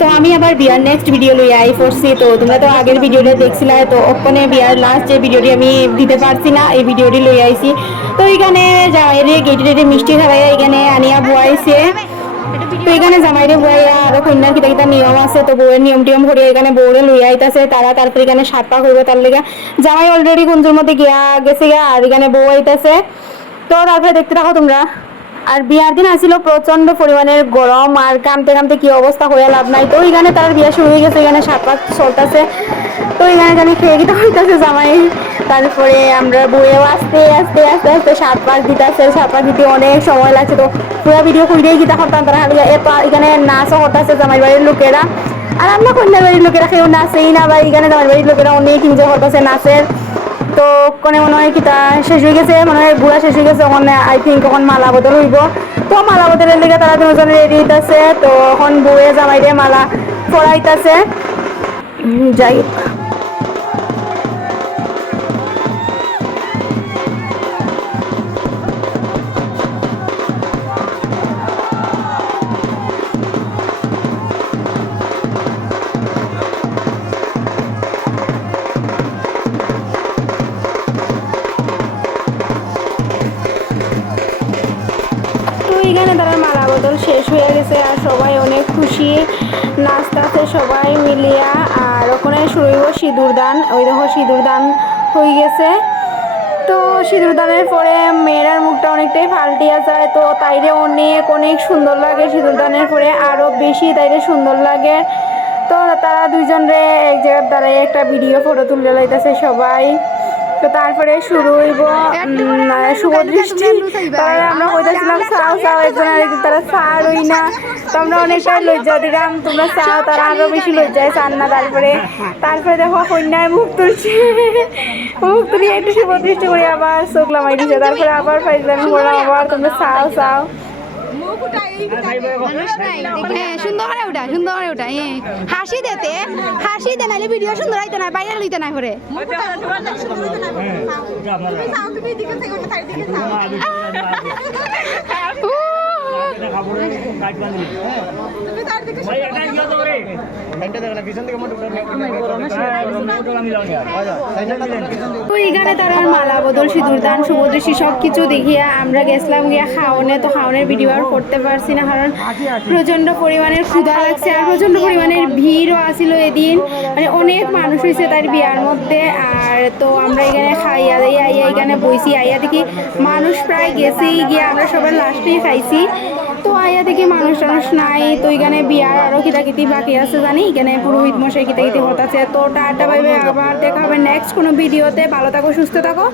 তো আমি আবার বিয়ার নেক্সট ভিডিও লই আই পড়ছি। তো তোমরা তো আগের ভিডিওটা দেখছিলা, তো ওখানে বিয়ার লাস্ট যে ভিডিওটি আমি দিতে পারছি না, এই ভিডিওটি লই আইছি। তো এখানে জামাইরে গেটে মিষ্টি খাওয়াই এখানে আনিয়া বুয়াইছে। তো এখানে জামাইরে বুয়াইয়া আরো কন্যার কিতা কিতা নিয়ম আছে, তো বউয়ের নিয়ম টিয়ম করে এখানে বউরে লই আইতাছে তারা। তারপরে এখানে সাত পা করবে তার লেগে জামাই অলরেডি কুঞ্জুর মধ্যে গেছে গিয়া, আর এখানে বউ আইতাছে। তো তারপরে দেখতে থাকো তোমরা। আর বিয়ার দিন আসিল প্রচন্ড পরিমাণের গরম, আর কামতে কামতে কি অবস্থা হয়ে লাভ নাই। তো এখানে তার বিয়া শুরু হয়ে গেছে, এখানে সাত পাঁচ চলতেছে। তো এখানে জানি খেয়ে গিয়ে হইতেছে জামাই। তারপরে আমরা বইয়েও আস্তে আস্তে আস্তে আস্তে সাত পাঁচ দিতেছে, সাত পাঁচ দিতে অনেক সময় লাগছে। তো পুরো ভিডিও খুঁজেই গিয়ে করতাম তারা এখানে নাচও করতেছে জামাই বাড়ির লোকেরা। আর আমরা কন্যার বাড়ির লোকেরা কেউ নাচেই না, বা এখানে জামাই বাড়ির লোকেরা অনেক এনজয় করতেছে নাচের। তো ওখানে মনে হয় কিতা শেষ হয়ে গেছে, মনে হয় ঘুরা শেষ হয়ে গেছে। ওখানে আই থিঙ্ক ওখানে মালা বদল হইব। তো মালা বদলের লেগে তারা দুজন রেডি হইতেছে। তো এখন বউয়ে জামাইরে মালা পরাইতেছে। যাই হোক, এখানে তারা মালা বদল শেষ হয়ে গেছে, আর সবাই অনেক খুশি নাচতেছে সবাই মিলিয়া। আর ওখানে শুরু হইব সিঁদুর দান। ওই দেখো সিঁদুর দান হয়ে গেছে। তো সিঁদুর দানের পরে মেয়েরার মুখটা অনেকটাই পাল্টিয়া যায়। তো তাইরে অনেক অনেক সুন্দর লাগে, সিঁদুর দানের পরে আরও বেশি তাইরে সুন্দর লাগে। তো তারা দুইজনরে এক জায়গায় দাঁড়াই একটা ভিডিও ফটো তুলে লাইতেছে সবাই। তো তারপরে শুরু হইব শুভ দৃষ্টি। তারপরে আমরা কইতেছিলাম চাও চাও, একজন আরেকজন তারা চাওই না। তো আমরা অনেকটাই লজ্জা দিলাম, তোমরা চাও, তারা আরো বেশি লজ্জায় চান না। তারপরে তারপরে দেখো কন্যায় মুখ তুলছে, মুখ তুলিয়ে একটু শুভ দৃষ্টি করে আবার চোখ লামাই দিচ্ছে। তারপরে আবার ফাইজলামি করলাম, আবার তোমরা চাও চাও। হ্যাঁ সুন্দর করে ওটা, সুন্দর করে ওটা। হাসি দেতে, হাসি দে, নাহলে ভিডিও সুন্দর হইতে না, বাইরে লইতে না করে। তো এখানে তারা মালা বদল সিঁদুর দান শুভ দৃষ্টি সব কিছু দেখিয়া আমরা গেছিলাম গিয়া খাওয়ানে। তো খাওয়ানের ভিডিও আর করতে পারছি না, কারণ প্রচণ্ড পরিমাণের ক্ষুধা লাগছে, আর প্রচণ্ড পরিমাণের ভিড়ও আসিল এদিন। মানে অনেক মানুষ হয়েছে তার বিয়ার মধ্যে। আর তো আমরা এখানে খাইয়া দিয়ে আইয়া এখানে বইছি, আইয়া দেখি মানুষ প্রায় গেছেই গিয়ে, আমরা সবাই লাস্টেই খাইছি। তো আইয়া দেখি মানুষ টানুষ নাই। তো এখানে বিয়ার আরও কিতাকিতি বাকি আছে জানি, এখানে পুরোহিত মশাই কিতাকিতি হতাছে। তো টাটা বাইবে, আবার দেখা হবে নেক্সট কোনো ভিডিওতে। ভালো থাকো, সুস্থ থাকো।